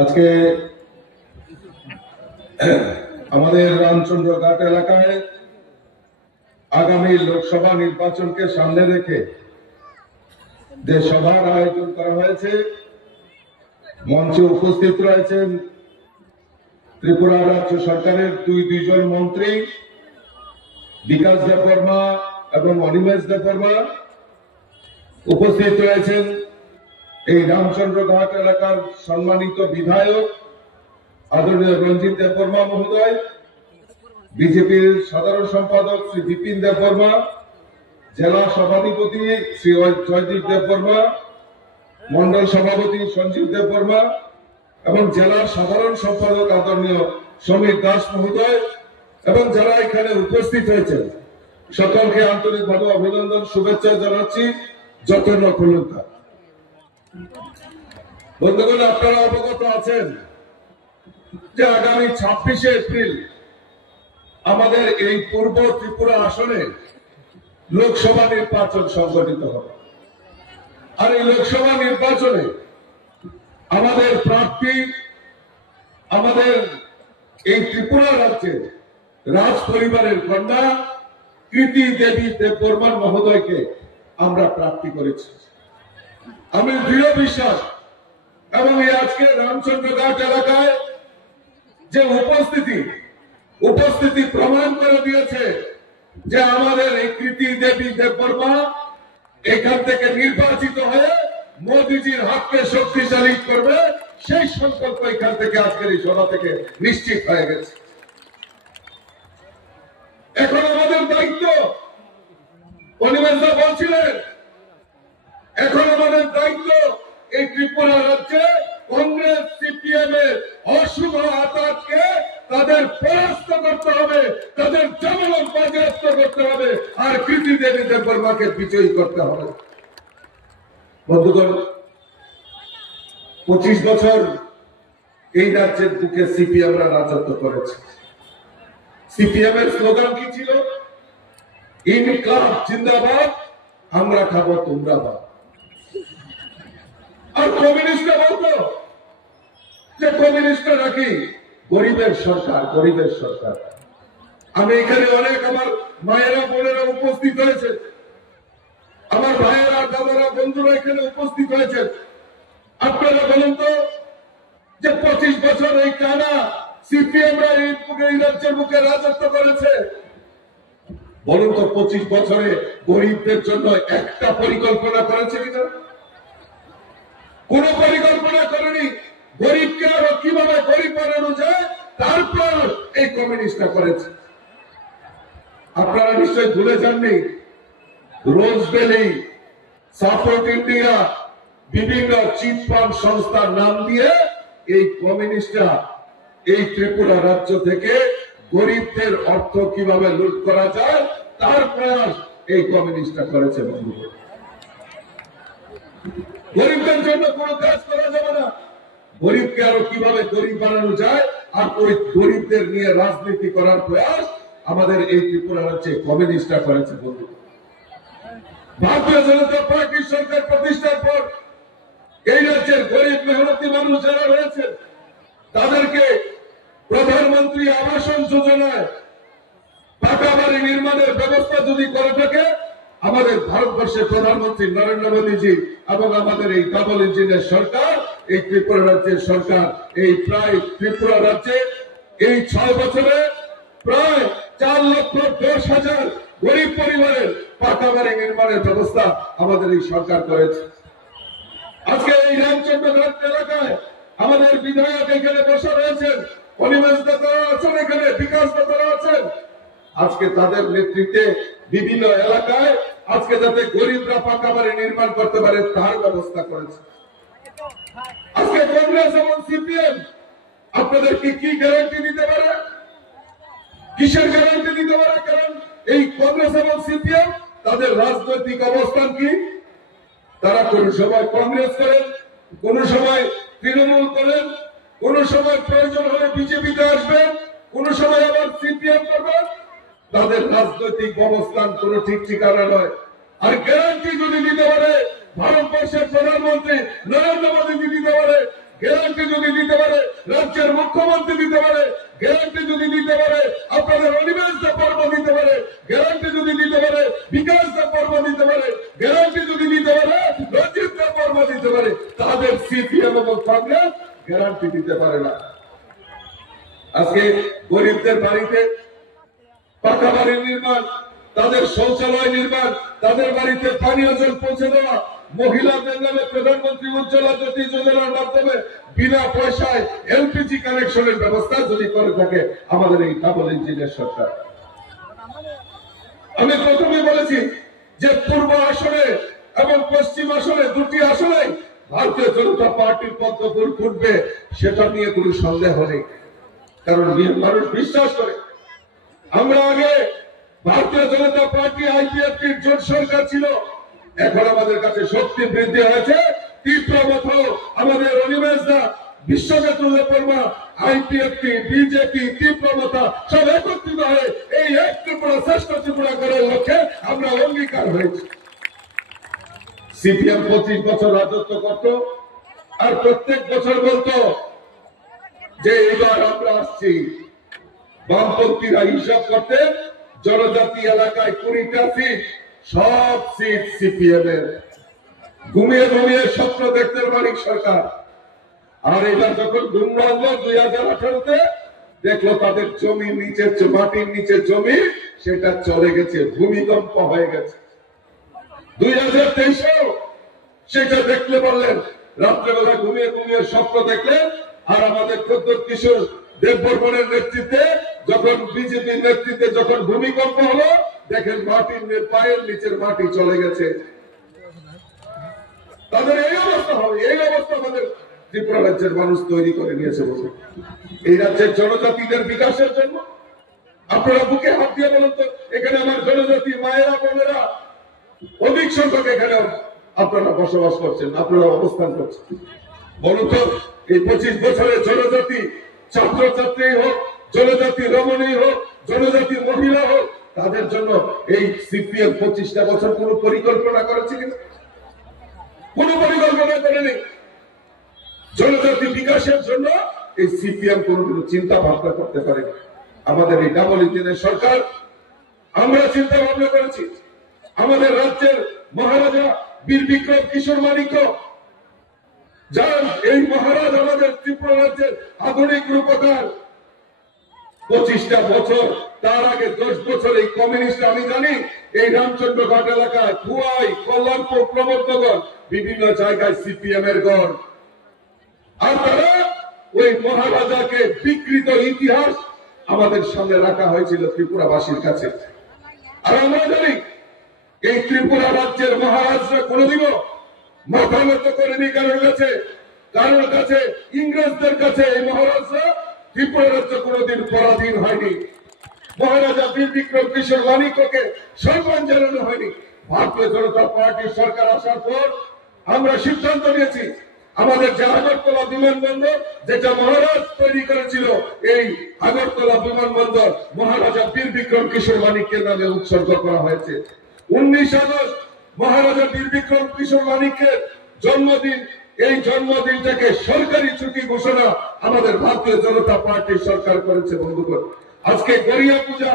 আজকে আমাদের রামচন্দ্রঘাট এলাকায় আগামী লোকসভা নির্বাচনকে সামনে রেখে যে সভার আয়োজন করা হয়েছে, মঞ্চে উপস্থিত রয়েছেন ত্রিপুরা রাজ্য সরকারের দুইজন মন্ত্রী বিকাশ দেববর্মা এবং অনিমেষ দেববর্মা। উপস্থিত রয়েছেন এই রামচন্দ্রঘাট এলাকার সম্মানিত বিধায়ক আদরণীয় রঞ্জিত দেববর্মা মহোদয়, বিজেপির সাধারণ সম্পাদক শ্রী বিপিন দেববর্মা, জেলা সভাধিপতি শ্রী জয়দীপ দেববর্মা, মন্ডল সভাপতি সঞ্জীব দেববর্মা এবং জেলার সাধারণ সম্পাদক আদরণীয় সমীর দাস মহোদয় এবং যারা এখানে উপস্থিত হয়েছেন সকলকে আন্তরিকভাবে অভিনন্দন শুভেচ্ছা জানাচ্ছি। যতন খুলুকা বন্ধুগণ, আপনারা অবগত আছেন যে আগামী 26শে এপ্রিল আমাদের এই পূর্ব ত্রিপুরা আসনে লোকসভা নির্বাচন সংগঠিত হবে। আর এই লোকসভা নির্বাচনে আমাদের প্রার্থী, আমাদের এই ত্রিপুরা রাজ্যের রাজ পরিবারের কন্যা কৃতি দেবী দেববর্মা মহোদয়কে আমরা প্রার্থী করেছি। আমি দৃঢ় বিশ্বাস এবং এই আজকে রামচন্দ্রঘাট এলাকায় যে উপস্থিতি প্রমাণ করে দিয়েছে যে আমাদের এই কৃতি দেবী দেববর্মা এখান থেকে নির্বাচিত হয়ে মোদীজির হাতকে শক্তিশালী করবে, সেই সংকল্প এখান থেকে আজকের এই সভা থেকে নিশ্চিত হয়ে গেছে। এখন আমাদের দায়িত্ব, অনিমেষদা বলছিলেন, এখন আমাদের দায়িত্ব এই ত্রিপুরা রাজ্যে কংগ্রেস সিপিএম এর অশুভ আতাতকে তাদের পরাস্ত করতে হবে, তাদের জনগণ বাজেয়াপ্ত করতে হবে আর কৃতি দেবী দেববর্মাকে বিজয়ী করতে হবে। বন্ধুগণ, 25 বছর এই রাজ্যের বুকে সিপিএমরা রাজত্ব করেছে। সিপিএম এর স্লোগান কি ছিল? ইনকলাব জিন্দাবাদ, আমরা খাবো তোমরা বাদ। আর কমিউনিস্টরা বলতো যে কমিউনিস্টরা নাকি গরিবের সরকার, গরিবের সরকার। আমি এখানে অনেক আমার মায়েরা বোনেরা উপস্থিত হয়েছে, আমার ভাইয়েরা দাদারা বন্ধুরা এখানে উপস্থিত হয়েছে। আপনারা বলুন তো যে 25 বছর এই টানা সিপিএমরা এই রাজ্যের বুকে রাজত্ব করেছে, বলুন তো 25 বছরে গরিবদের জন্য একটা পরিকল্পনা করেছে কিনা? কোন পরিকল্পনা করেনি। গরিবকে আরো কিভাবে গরিব বানানো যায় তারপর এই কমিউনিস্টরা করেছে। আপনারা নিশ্চয়ই ভুলে যাননি, রোজভ্যালি, সাপোর্ট ইন্ডিয়া, বিভিন্ন চিটফান্ড সংস্থার নাম দিয়ে এই কমিউনিস্টরা এই ত্রিপুরা রাজ্য থেকে গরিবদের অর্থ কিভাবে লুট করা যায় তার প্রয়াস এই কমিউনিস্টরা করেছে। বন্ধুগণ, গরিবদের জন্য কোনো কাজ করা যাবে না, গরিবকে আরো কিভাবে গরিব বানানো যায় আর ওই গরিবদের নিয়ে রাজনীতি করার প্রয়াস আমাদের এই ত্রিপুরা রাজ্যে কমিউনিস্টরা করেছে। বন্ধু, ভারতীয় জনতা পার্টির সরকার প্রতিষ্ঠার পর এই রাজ্যের গরিব মেহনতি মানুষ যারা রয়েছে তাদেরকে প্রধানমন্ত্রী আবাস যোজনায় পাকা বাড়ি নির্মাণের ব্যবস্থা যদি করে থাকে আমাদের ভারতবর্ষের প্রধানমন্ত্রী নরেন্দ্র মোদীজি এবং আমাদের এই ডাবল ইঞ্জিনের সরকার, এই ত্রিপুরা রাজ্যের সরকার, এই প্রায় ত্রিপুরা রাজ্যে এই 6 বছরে প্রায় 4,10,000 গরিব পরিবারের পাকা বাড়ি নির্মাণের ব্যবস্থা আমাদের এই সরকার করেছে। আজকে এই রামচন্দ্রঘাট এলাকায় আমাদের বিধায়ক এখানে বসে রয়েছেন, অনিমেষ দাদারা আছেন, এখানে বিকাশ দাদারা আছেন। আজকে তাদের নেতৃত্বে বিভিন্ন এলাকায় আজকে যাতে গরিবরা পাকা বাড়ি নির্মাণ করতে পারে তার ব্যবস্থা করেছে। আজকে কংগ্রেস এবং সিপিএম আপনাদেরকে কি গ্যারান্টি দিতে পারে? কিসের গ্যারান্টি দিতে পারে? কারণ এই কংগ্রেস এবং সিপিএম তাদের রাজনৈতিক অবস্থান কি? তারা কোন সময় কংগ্রেস করেন, কোন সময় তৃণমূল করেন, কোন সময় প্রয়োজন হলে বিজেপিতে আসবেন, কোন সময় আবার সিপিএম করবেন। তাদের রাজনৈতিক অবস্থান কোন ঠিক ঠিকানা নয়। আর গ্যারান্টি যদি দিতে পারে ভারতবর্ষের প্রধানমন্ত্রী নরেন্দ্র মোদী দিতে পারে গ্যারান্টি যদি দিতে পারে, রাজ্যের মুখ্যমন্ত্রী দিতে পারে, গ্যারান্টি যদি দিতে পারে, আপনাদের অনিমেষ পর্ব দিতে পারে, গ্যারান্টি যদি দিতে পারে, বিকাশ পর্ব দিতে পারে, গ্যারান্টি যদি দিতে পারে, রঞ্জিত পর্ব দিতে পারে, তাদের সিপিএম এবং কংগ্রেস গ্যারান্টি দিতে পারে না। আজকে গরিবদের বাড়িতে পাকা বাড়ি নির্মাণ, তাদের শৌচালয় নির্মাণ, তাদের বাড়িতে পানীয় জল পৌঁছে দেওয়া, মহিলাদের নামে প্রধানমন্ত্রী উজ্জ্বলা জ্যোতি যোজনার মাধ্যমে বিনা পয়সায় এলপিজি কানেকশনের ব্যবস্থা যদি করে থাকে আমাদের এই ডাবল ইঞ্জিনের সরকার। আমি প্রথমে বলেছি যে পূর্ব আসনে এবং পশ্চিম আসনে, দুটি আসনে ভারতীয় জনতা পার্টির পদ্ম ফুল ফুটবে, সেটা নিয়ে কোনো সন্দেহ নেই। কারণ মানুষ বিশ্বাস করে। আমরা আগে ভারতীয় জনতা পার্টি আইপিএফটির জোট সরকার ছিল, এখন আমাদের কাছে শক্তি বৃদ্ধি হয়েছে। তীব্রমত আমাদের অনিমেষদা, বিশ্বনেতুল্য পর্মা, আইপিএফটি, বিজেপি, তীব্রমতা সব একত্রিত হয়ে এই এক ত্রিপুরা শ্রেষ্ঠ ত্রিপুরা করার লক্ষ্যে আমরা অঙ্গীকার হয়েছি। সিপিএম 25 বছর রাজত্ব করত, আর প্রত্যেক বছর বলতো যে এবার আমরা আসছি। বামপন্থীরা হিসাব করতে জনজাতি এলাকায় 20টা সিট, সব সিট সিপিএম এর। ঘুমিয়ে ঘুমিয়ে স্বপ্ন দেখতে মালিক সরকার। আর এবার যখন ঘুম ভাঙলো 2018-তে, দেখলো তাদের জমি নিচে, মাটির নিচে জমি, সেটা চলে গেছে, ভূমিকম্প হয়ে গেছে। 2023-এও সেটা দেখলে বললেন, রাত্রেবেলা ঘুমিয়ে ঘুমিয়ে স্বপ্ন দেখলেন। আর আমাদের প্রদ্যোৎ কিশোর দেববর্মনের নেতৃত্বে, যখন বিজেপির নেতৃত্বে যখন ভূমিকম্প হলো, দেখেন মাটির পায়ের নিচের মাটি চলে গেছে। তাদের এই অবস্থা হবে, এই অবস্থা আমাদের ত্রিপুরা রাজ্যের মানুষ তৈরি করে নিয়েছে। বলছে এই রাজ্যের জনজাতিদের বিকাশের জন্য। আপনারা বুকে হাত দিয়ে বলুন তো, এখানে আমার জনজাতি মায়েরা বোনেরা অধিক সংখ্যক এখানে আপনারা বসবাস করছেন, আপনারা অবস্থান করছেন। বলুন তো, এই 25 বছরের জনজাতি ছাত্রছাত্রী হোক, জনজাতি রমণী হোক, জনজাতি মহিলা হোক, তাদের জন্য এই সিপিএম 25টা বছর কোন পরিকল্পনা করেছে কিনা? কোন পরিকল্পনা করেনি। জনজাতি বিকাশের জন্য এই সিপিএম কোনদিন চিন্তা ভাবনা করতে পারে। আমাদের এই ডাবল ইঞ্জিনের সরকার, আমরা চিন্তা ভাবনা করেছি। আমাদের রাজ্যের মহারাজা বীর বিক্রম কিশোর মানিক্য, যার এই মহারাজ আমাদের ত্রিপুরা রাজ্যের আধুনিক রূপকার, 25টা বছর, তার আগে 10 বছর এই কমিউনিস্ট, আমি জানি এই রামচন্দ্র ঘাট এলাকায়, খুয়াই, কল্যাণপুর, প্রমোদনগর, বিভিন্ন জায়গায় সিপিএম এর গড়। আর তারা ওই মহারাজাকে বিকৃত ইতিহাস আমাদের সামনে রাখা হয়েছিল ত্রিপুরাবাসীর কাছে। আর আমরা জানি এই ত্রিপুরা রাজ্যের মহারাজরা কোনদিনও মাথা নত করেনি কারোর কাছে, ইংরেজদের কাছে এই মহারাজরা ত্রিপুরা রাজ্য কোনদিন পরাধীন হয়নি। মহারাজা বীর বিক্রম কিশোর মানিক্যকে সম্মান জানানো হয়নি। ভারতীয় জনতা পার্টির সরকার আসার পর আমরা সিদ্ধান্ত নিয়েছি, আমাদের যে আগরতলা বিমানবন্দর, যেটা মহারাজ তৈরি করেছিল, এই আগরতলা বিমানবন্দর মহারাজা বীর বিক্রম কিশোর মানিক্যের নামে উৎসর্গ করা হয়েছে। 19 আগস্ট মহারাজা বীর বিক্রম কিশোর মানিক্যের জন্মদিন। এই জন্মদিনটাকে সরকারি ছুটি ঘোষণা আমাদের ভারতীয় জনতা পার্টির সরকার করেছে। বন্ধুগণ, আজকে গড়িয়া পূজা,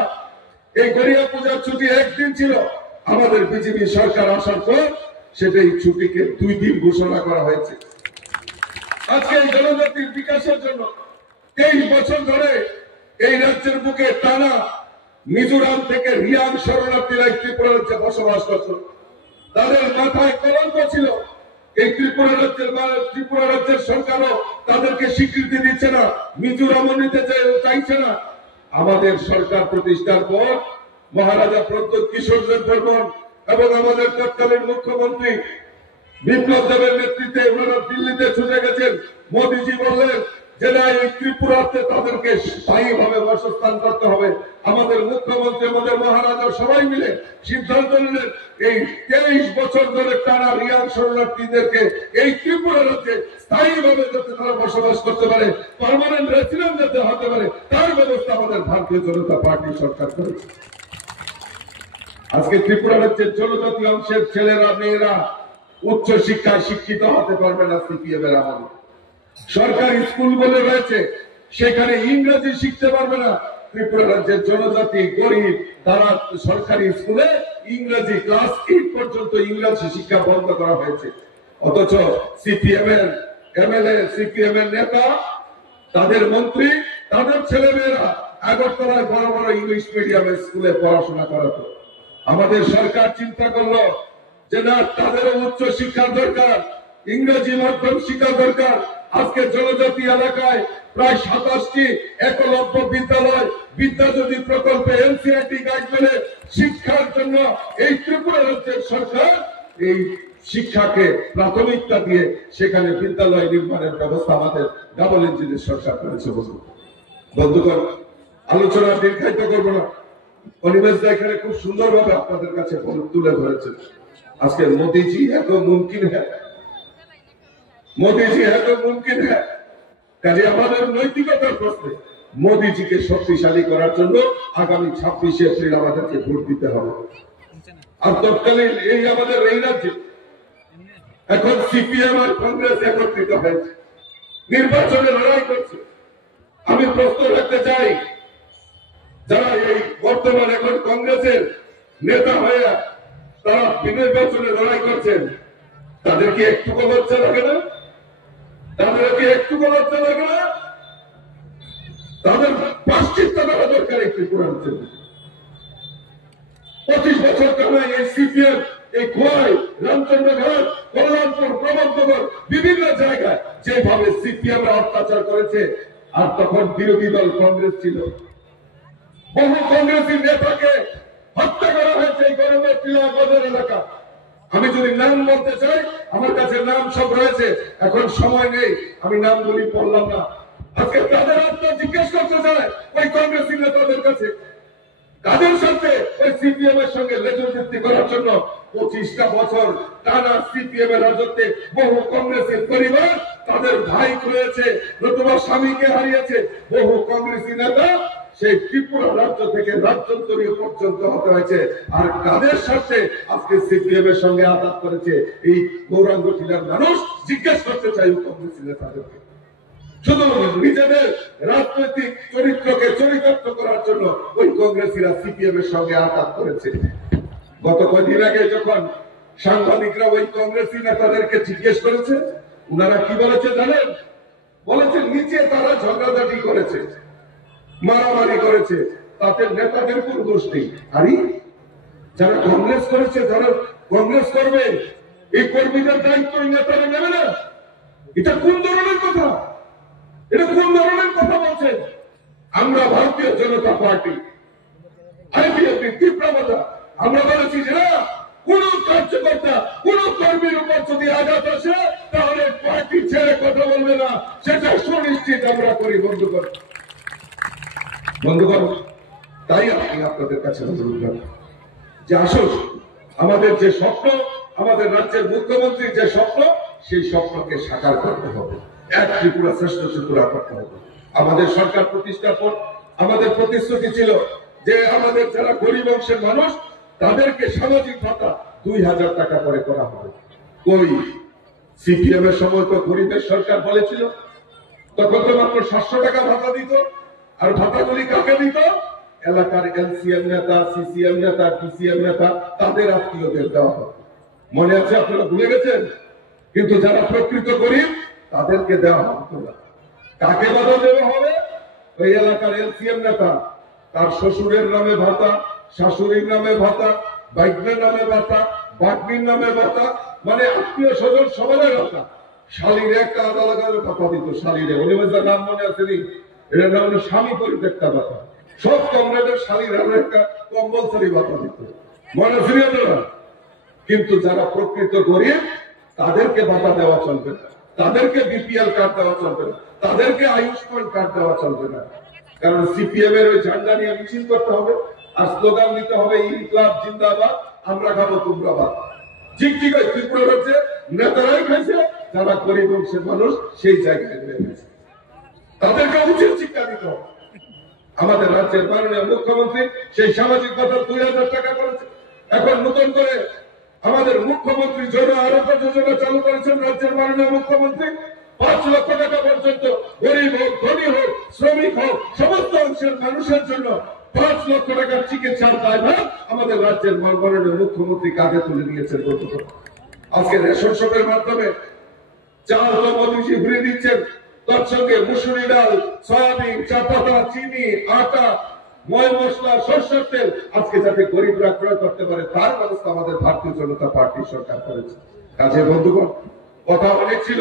এই গড়িয়া পূজার ছুটি একদিন ছিল। আমাদের বিজেপি সরকার আসার পর সেটাই ছুটিকে 2 দিন ঘোষণা করা হয়েছে। আজকে এই জনজাতির বিকাশের জন্য 23 বছর ধরে এই রাজ্যের বুকে টানা মিজোরাম থেকে রিয়াং শরণার্থীরা ত্রিপুরা রাজ্যে বসবাস করত। তাদের মাথায় কলঙ্ক ছিল। এই ত্রিপুরা রাজ্যের সরকারও তাদেরকে স্বীকৃতি দিচ্ছে না, মিজোরামও নিতে চাইছে না। আমাদের সরকার প্রতিষ্ঠার পর মহারাজা প্রদ্যোৎ কিশোর দেববর্মন এবং আমাদের তৎকালীন মুখ্যমন্ত্রী বিপ্লব দেবের নেতৃত্বে ওনারা দিল্লিতে ছুটে গেছেন। মোদীজি বললেন যে না, এই ত্রিপুরাতে তাদেরকে স্থায়ীভাবে বাসস্থান করতে হবে। আমাদের মুখ্যমন্ত্রী, আমাদের মহারাজা সবাই মিলে সিদ্ধান্ত নিলেন, এই 23 বছর ধরে টানা রিয়াং শরণার্থীদেরকে এই ত্রিপুরা রাজ্যে স্থায়ীভাবে যাতে তারা বসবাস করতে পারে, পার্মানেন্ট রেসিডেন্ট যাতে হতে পারে, তার ব্যবস্থা আমাদের ভারতীয় জনতা পার্টি সরকার করেছে। আজকে ত্রিপুরা রাজ্যের জনজাতি অংশের ছেলেরা মেয়েরা উচ্চ শিক্ষায় শিক্ষিত হতে পারবে না সিপিএম এর আমলে। সরকারি স্কুলগুলো রয়েছে, সেখানে ইংরেজি শিখতে পারবে না। ত্রিপুরা রাজ্যের জনজাতি গরিব, তারা সরকারি স্কুলে ইংরেজি ক্লাস 8 পর্যন্ত ইংরেজি শিক্ষা বন্ধ করা হয়েছে। অথচ সিপিএম এর এমএলএ, সিপিএম এর নেতা, তাদের মন্ত্রী, তাদের ছেলেমেয়েরা আগরতলায় বড় বড় ইংলিশ মিডিয়ামের স্কুলে পড়াশোনা করাতো। আমাদের সরকার চিন্তা করলো যে না, তাদেরও উচ্চ শিক্ষার দরকার, ইংরেজি মাধ্যম শিক্ষা দরকার। আজকে জনজাতি এলাকায় প্রায় 27টি একলব্য বিদ্যালয় বিদ্যাজ্যোতি প্রকল্পে এনসিইআরটি গাইডলাইনে শিক্ষার জন্য এই ত্রিপুরা রাজ্যের সরকার এই শিক্ষাকে প্রাথমিকতা দিয়ে সেখানে বিদ্যালয় নির্মাণের ব্যবস্থা আমাদের ডাবল ইঞ্জিনের সরকার করেছে। বন্ধুগণ, আলোচনা দীর্ঘায়িত করবো না। অনিমেষ দা এখানে খুব সুন্দরভাবে আপনাদের কাছে তুলে ধরেছেন। আজকে মোদীজি এত মুমকিন হ্যাঁ, মোদীজি এত মুমকিন হ্যাঁ। কাজে আমাদের নৈতিকতার প্রশ্নে মোদীজিকে শক্তিশালী করার জন্য আগামী 26শে এপ্রিল আমাদেরকে ভোট দিতে হবে। আর তৎকালীন এই আমাদের এই রাজ্যে এখন সিপিএম আর কংগ্রেস একত্রিত হয়েছে, নির্বাচনে লড়াই করছে। আমি প্রশ্ন রাখতে চাই, যারা এই বর্তমান এখন কংগ্রেসের নেতা হয়ে তারা নির্বাচনে লড়াই করছেন, তাদেরকে একটুকু লজ্জা লাগে না? তাদেরকে একটুকু লজ্জা লাগে না? তাদের প্রায়শ্চিত্ত করা দরকার। একটি পুরান 25 বছর কামাই এই সিপিএম, এই খোয়াই, রামচন্দ্র ঘাট, কল্যাণপুর, প্রবন্ধগর বিভিন্ন জায়গায় যেভাবে সিপিএম অত্যাচার করেছে, আর তখন বিরোধী দল কংগ্রেস ছিল। বহু কংগ্রেসী নেতাকে হত্যা করা হয়েছে এই গরমের টিলাগঞ্জের এলাকা। আমি যদি নাম বলতে চাই, আমার কাছে নাম সব রয়েছে, এখন সময় নেই, আমি নামগুলি বললাম না। আজকে তাদের আত্মা জিজ্ঞেস করতে চায় ওই কংগ্রেসী নেতাদের কাছে, তাদের সাথে ওই সিপিএম এর সঙ্গে লেজুরবৃত্তি করার জন্য 25টা বছর টানা সিপিএম এর রাজত্বে বহু কংগ্রেসের পরিবার তাদের ভাই রয়েছে, নতুবা স্বামীকে হারিয়েছে। বহু কংগ্রেসী নেতা সেই ত্রিপুরা রাজ্য থেকে রাজ্যান্তরীয় পর্যন্ত হতে হয়েছে। আর কাদের সাথে আজকে সিপিএম এর সঙ্গে আঘাত করেছে এই গৌরাঙ্গ টিলার মানুষ জিজ্ঞেস করতে চাই কংগ্রেসী নেতাদেরকে। শুধু নিজেদের রাজনৈতিক চরিত্রকে চরিতার্থ করার জন্য ওই কংগ্রেসীরা সিপিএম এর সঙ্গে আঘাত করেছে। গত কয়েকদিন আগে যখন সাংবাদিকরা ওই কংগ্রেসী নেতাদেরকে জিজ্ঞেস করেছে, উনারা কি বলেছে জানেন? বলেছে নিচে তারা ঝগড়াঝাটি করেছে, মারামারি করেছে, তাদের নেতাদের কোন দোষ নেই। আরে যারা কংগ্রেস করেছে, যারা কংগ্রেস করবে, এই কর্মীদের দায়িত্ব নেতারা নেবে না? এটা কোন ধরনের কথা? এটা কোন ধরনের কথা বলছেন? আমরা ভারতীয় জনতা পার্টি, আইপিএফটি, তীব্রতা আমরা বলেছি যে না, কোন কার্যকর্তা, কোন কর্মীর উপর যদি আঘাত আসে তাহলে পার্টি ছেড়ে কথা বলবে না, সেটা সুনিশ্চিত আমরা করি। বন্ধুগণ, তাই আমি আপনাদের কাছে অনুরোধ করব যে আসুন, আমাদের যে স্বপ্ন, আমাদের রাজ্যের মুখ্যমন্ত্রীর যে স্বপ্ন, সেই স্বপ্নকে সাকার করতে হবে। এক ত্রিপুরা শ্রেষ্ঠ ত্রিপুরা করতে হবে। আমাদের সরকার প্রতিষ্ঠার পর আমাদের প্রতিশ্রুতি ছিল যে আমাদের যারা গরিব অংশের মানুষ তাদেরকে সামাজিক ভাতা 2000 টাকা করে করা হবে। কই সিপিএম এর সময় তো গরিবের সরকার বলেছিল, তখন তো মাত্র 700 টাকা ভাতা দিত। আর ভাতাগুলি কাকে দিত? এলাকার এলসিএম নেতা, সিসিএম নেতা, টিসিএম নেতা, তাদের আত্মীয়দের দেওয়া হবে। মনে আছে? আপনারা ভুলে গেছেন? কিন্তু যারা প্রকৃত গরিব তাদেরকে দেওয়া হতো না। কাকে ভাতা দেওয়া হবে? ওই এলাকার এলসিএম নেতা, তার শ্বশুরের নামে ভাতা, শাশুড়ির নামে ভাতা, বাইকের নামে ভাতা, বাগ্নির নামে ভাতা, মানে আত্মীয় স্বজন সবাই ভাতা। শালীর একটা আলাদা ভাতা দিত। শালীরে অনিমেষের নাম মনে আসেনি? এটার নাম হলো স্বামী পরিত্যক্তা ভাতা। সব কমরেডের শালীর আরো একটা কম্পালসারি ভাতা দিত, মনে আসেনি আপনারা? কিন্তু যারা প্রকৃত গরিব তাদেরকে ভাতা দেওয়া চলবে না, তাদেরকে বিপিএল কার্ড দেওয়া চলবে না, তাদেরকে আয়ুষ্মান কার্ড দেওয়া চলবে না। কারণ সিপিএম এর ওই ঝান্ডা নিয়ে মিছিল করতে হবে আর স্লোগান দিতে হবে ইনকলাব জিন্দাবাদ, আমরা খাবো তোমরা বাদ। ঠিক ঠিক আছে, ত্রিপুরা রাজ্যে নেতারাই খাইছে, যারা গরিব অংশের মানুষ সেই জায়গায় গেছে, তাদেরকে উচিত শিক্ষা দিতে হবে। আমাদের রাজ্যের মাননীয় মুখ্যমন্ত্রী সেই সামাজিক ভাতা 2000 টাকা করেছে। এখন নতুন করে আমাদের মুখ্যমন্ত্রী জন আরোগ্য যোজনা চালু করেছেন রাজ্যের মাননীয় মুখ্যমন্ত্রী। 5 লক্ষ টাকা পর্যন্ত গরিব হোক ধনী হোক শ্রমিক হোক সমস্ত অংশের মানুষের জন্য 5 লক্ষ টাকার চিকিৎসার দায়ভার আমাদের রাজ্যের মাননীয় মুখ্যমন্ত্রী কাঁধে তুলে নিয়েছেন। আজকে রেশন শপের মাধ্যমে চাল তো মোদীজি ফ্রি দিচ্ছেন, তার সঙ্গে মুসুরি ডাল, সয়াবিন, চা পাতা, চিনি, আটা, ময় মশলা, সরষের তেল আজকে যাতে গরিবরা ক্রয় করতে পারে তার ব্যবস্থা আমাদের ভারতীয় জনতা পার্টি সরকার করেছে। কাজে বন্ধুগণ, কথা অনেক ছিল,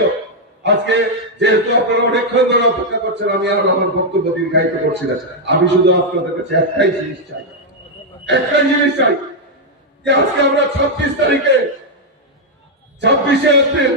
আজকে যেহেতু আপনারা অনেকক্ষণ ধরে অপেক্ষা করছেন, আমি আর আমার বক্তব্য দীর্ঘায়িত করছি না। আমি শুধু আপনাদের কাছে একটাই জিনিস চাই যে আজকে আমরা 26 তারিখে 26শে এপ্রিল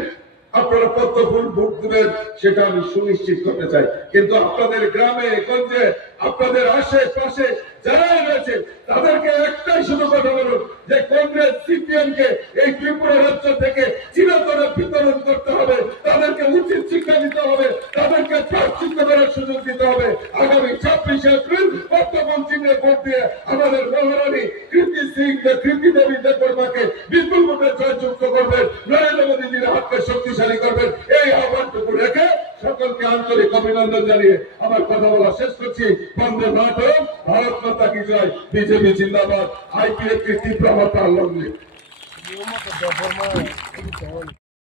আপনারা পদ্ম ফুল ভোট দেবেন, সেটা আমি সুনিশ্চিত করতে চাই। কিন্তু আপনাদের গ্রামে গঞ্জে আপনাদের আশেপাশে যারা রয়েছে তাদেরকে একটাই শুধু কথা বলুন যে কংগ্রেস সিপিএম কে এই ত্রিপুরা রাজ্য থেকে চিরতরে বিতরণ করতে হবে, তাদেরকে উচিত শিক্ষা দিতে হবে, তাদেরকে প্রায়শ্চিত্ত করার সুযোগ দিতে হবে। আগামী 26শে এপ্রিল বর্তমান চিহ্নে ভোট দিয়ে আমাদের মহারানী কৃতি সিং কৃতি দেবী দেববর্মাকে বিপুল ভোটে জয়যুক্ত করবেন, নরেন্দ্র মোদীজির হাতকে শক্তিশালী করবেন। এই আহ্বানটুকু রেখে সকলকে আন্তরিক অভিনন্দন জানিয়ে আমার কথা বলা শেষ করছি। বন্দে মাতরম, ভারত মাতা কি জয়, বিজেপি জিন্দাবাদ, আইপিএফ কি তীব্র মাত্রা লড়লে।